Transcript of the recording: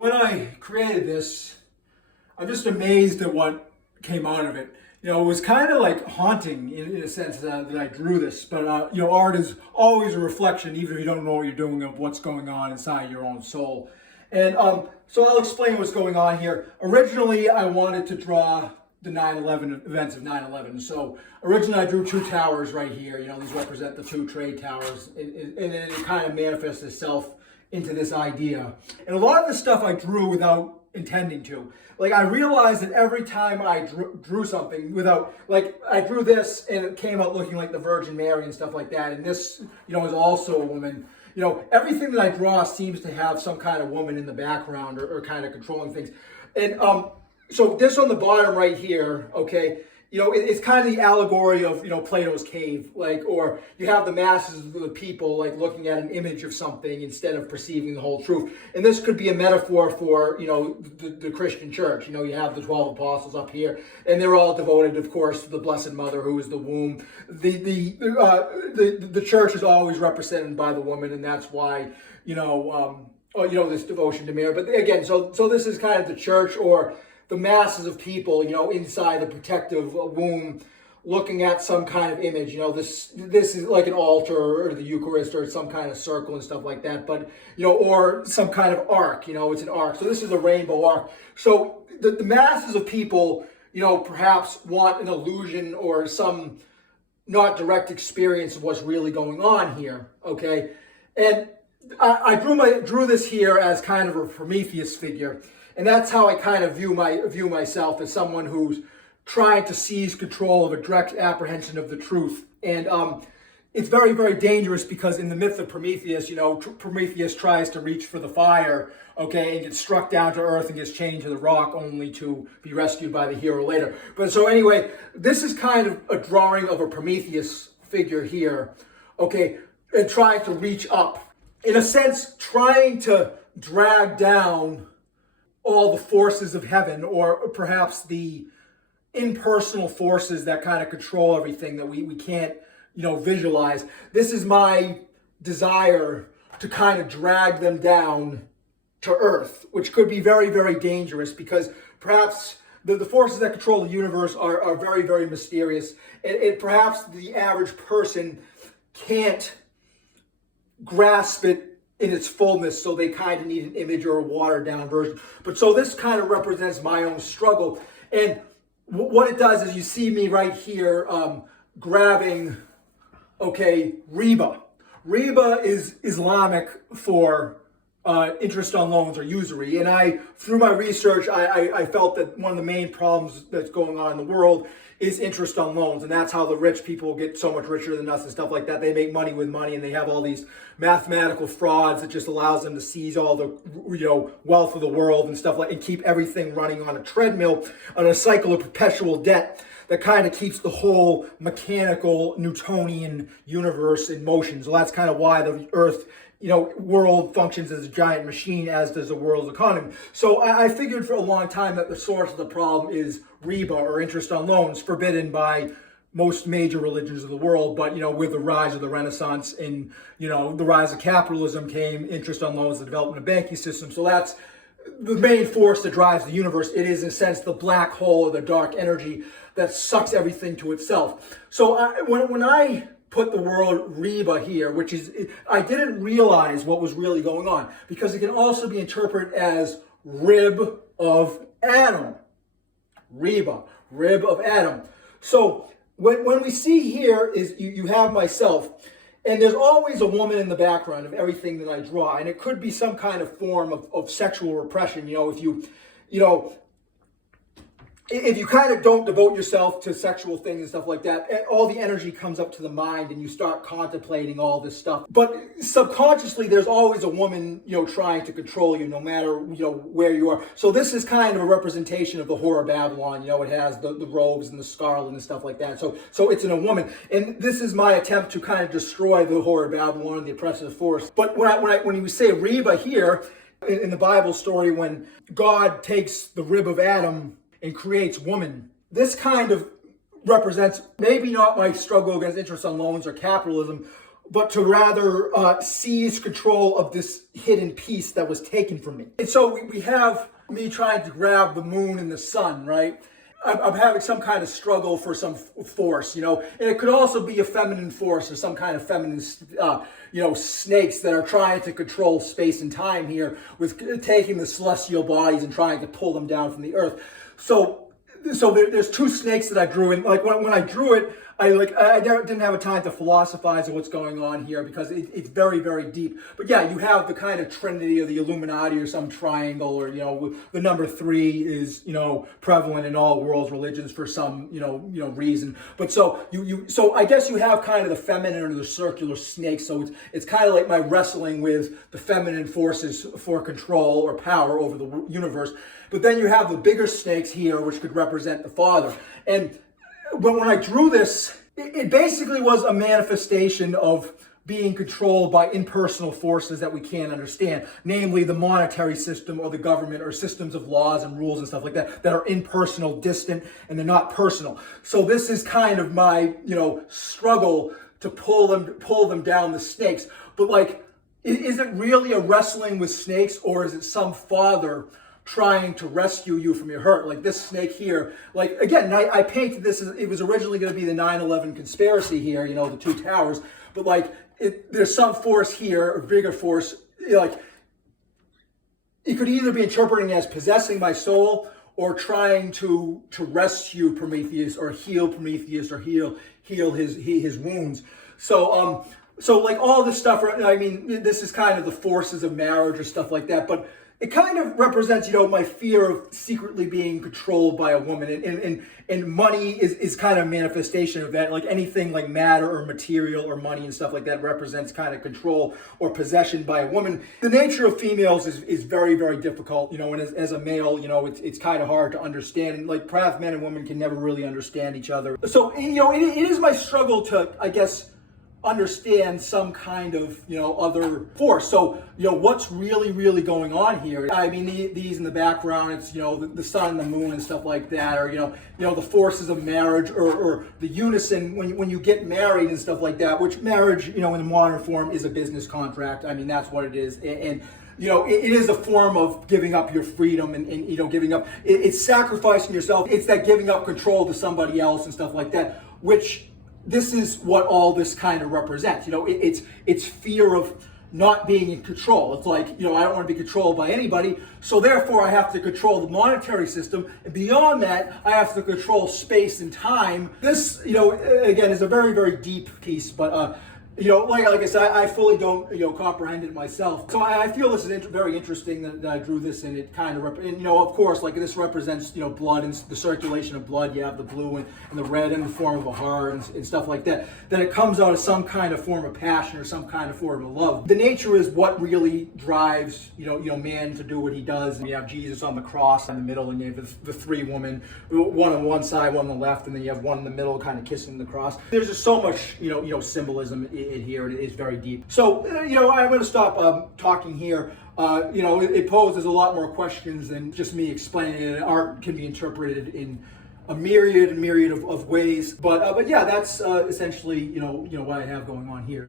When I created this, I'm just amazed at what came out of it. It was kind of like haunting in a sense that I drew this. But, art is always a reflection, even if you don't know what you're doing, of what's going on inside your own soul. And so I'll explain what's going on here. Originally, I wanted to draw the 9/11 events of 9/11. So originally I drew two towers right here. These represent the two trade towers. And then it kind of manifests itself into this idea. And a lot of this stuff I drew without intending to. Like, I realized that every time I drew something without, like, I drew this and it came out looking like the Virgin Mary and stuff like that. And this, is also a woman. Everything that I draw seems to have some kind of woman in the background or kind of controlling things. And so this on the bottom right here, okay, it's kind of the allegory of, Plato's cave, like, or you have the masses of the people, like, looking at an image of something instead of perceiving the whole truth. And this could be a metaphor for, the Christian church. You have the 12 apostles up here, and they're all devoted, of course, to the Blessed Mother, who is the womb. The church is always represented by the woman, and that's why, this devotion to Mary. But again, so this is kind of the church, or the masses of people, inside the protective womb, looking at some kind of image. This is like an altar or the Eucharist or some kind of circle and stuff like that. But, or some kind of ark, it's an ark. So this is a rainbow ark. So the masses of people, perhaps want an illusion or some not direct experience of what's really going on here, okay? And I drew this here as kind of a Prometheus figure. And that's how I kind of view myself, as someone who's trying to seize control of a direct apprehension of the truth. And it's very, very dangerous because in the myth of Prometheus, Prometheus tries to reach for the fire, okay, and gets struck down to earth and gets chained to the rock only to be rescued by the hero later. But so anyway, this is kind of a drawing of a Prometheus figure here, okay, and trying to reach up. In a sense, trying to drag down all the forces of heaven, or perhaps the impersonal forces that kind of control everything that we can't, visualize. This is my desire to kind of drag them down to earth, which could be very, very dangerous because perhaps the forces that control the universe are very, very mysterious. And perhaps the average person can't grasp it in its fullness, so they kind of need an image or a watered down version. But so this kind of represents my own struggle. And what it does is you see me right here grabbing, okay, riba. Riba is Islamic for interest on loans or usury. And through my research, I felt that one of the main problems that's going on in the world is interest on loans. And that's how the rich people get so much richer than us and stuff like that. They make money with money, and they have all these mathematical frauds that just allows them to seize all the, wealth of the world and stuff and keep everything running on a treadmill, on a cycle of perpetual debt that kind of keeps the whole mechanical Newtonian universe in motion. So that's kind of why the earth, world functions as a giant machine, as does the world's economy. So I figured for a long time that the source of the problem is riba, or interest on loans, forbidden by most major religions of the world. But, with the rise of the Renaissance and, the rise of capitalism came interest on loans, the development of banking system. So that's the main force that drives the universe. It is, in a sense, the black hole or the dark energy that sucks everything to itself. So when I put the word riba here, which is, I didn't realize what was really going on, because it can also be interpreted as rib of Adam. Riba, rib of Adam. So when we see here is you have myself, and there's always a woman in the background of everything that I draw, and it could be some kind of form of sexual repression. If you kind of don't devote yourself to sexual things and stuff like that, all the energy comes up to the mind and you start contemplating all this stuff. But subconsciously, there's always a woman, trying to control you no matter, where you are. So this is kind of a representation of the Whore of Babylon. It has the robes and the scarlet and stuff like that. So it's in a woman. And this is my attempt to kind of destroy the Whore of Babylon, the oppressive force. But when you say Reba here, in the Bible story, when God takes the rib of Adam and creates woman, this kind of represents maybe not my struggle against interest on loans or capitalism, but to rather seize control of this hidden piece that was taken from me. And so we have me trying to grab the moon and the sun, right? I'm having some kind of struggle for some force, and it could also be a feminine force or some kind of feminine, snakes that are trying to control space and time here with taking the celestial bodies and trying to pull them down from the earth. So there's two snakes that I drew, and like when I drew it, I didn't have a time to philosophize on what's going on here because it's very, very deep. But yeah, you have the kind of trinity of the Illuminati or some triangle, or the number 3 is prevalent in all world's religions for some reason. But so so I guess you have kind of the feminine or the circular snake. So it's kind of like my wrestling with the feminine forces for control or power over the universe. But then you have the bigger snakes here, which could represent the father. And when I drew this, it basically was a manifestation of being controlled by impersonal forces that we can't understand, namely the monetary system or the government or systems of laws and rules and stuff like that are impersonal, distant, and they're not personal. So this is kind of my, struggle to pull them down the snakes. But is it really a wrestling with snakes, or is it some father trying to rescue you from your hurt? Like this snake here, again, I painted this as it was originally going to be the 9/11 conspiracy here, the two towers, but there's some force here, a bigger force, it could either be interpreting as possessing my soul or trying to rescue Prometheus or heal Prometheus or heal his wounds. So all this stuff, I mean, this is kind of the forces of marriage or stuff like that, but it kind of represents, my fear of secretly being controlled by a woman, and money is kind of a manifestation of that. Like anything like matter or material or money and stuff like that represents kind of control or possession by a woman. The nature of females is very, very difficult, and as a male, it's kind of hard to understand. And perhaps men and women can never really understand each other. So, it is my struggle to, I guess, understand some kind of other force. So what's really, really going on here? I mean, these in the background, it's the sun and the moon and stuff like that, or the forces of marriage, or the unison when you get married and stuff like that, which marriage in the modern form is a business contract. I mean, that's what it is. And it is a form of giving up your freedom and giving up, it's sacrificing yourself. It's that giving up control to somebody else and stuff like that, which this is what all this kind of represents. It's fear of not being in control. It's I don't want to be controlled by anybody, so therefore I have to control the monetary system, and beyond that, I have to control space and time. This, again, is a very, very deep piece, but like I said, I fully don't, comprehend it myself. So I feel this is very interesting that I drew this, and it kind of, of course, this represents, blood and the circulation of blood. You have the blue and the red in the form of a heart and stuff like that. Then it comes out of some kind of form of passion or some kind of form of love. The nature is what really drives, man to do what he does. And you have Jesus on the cross in the middle, and you have the 3 women, one on one side, one on the left, and then you have one in the middle kind of kissing the cross. There's just so much, symbolism in here. It is very deep. So, I'm going to stop talking here. It poses a lot more questions than just me explaining it. Art can be interpreted in a myriad of ways. But yeah, that's essentially, what I have going on here.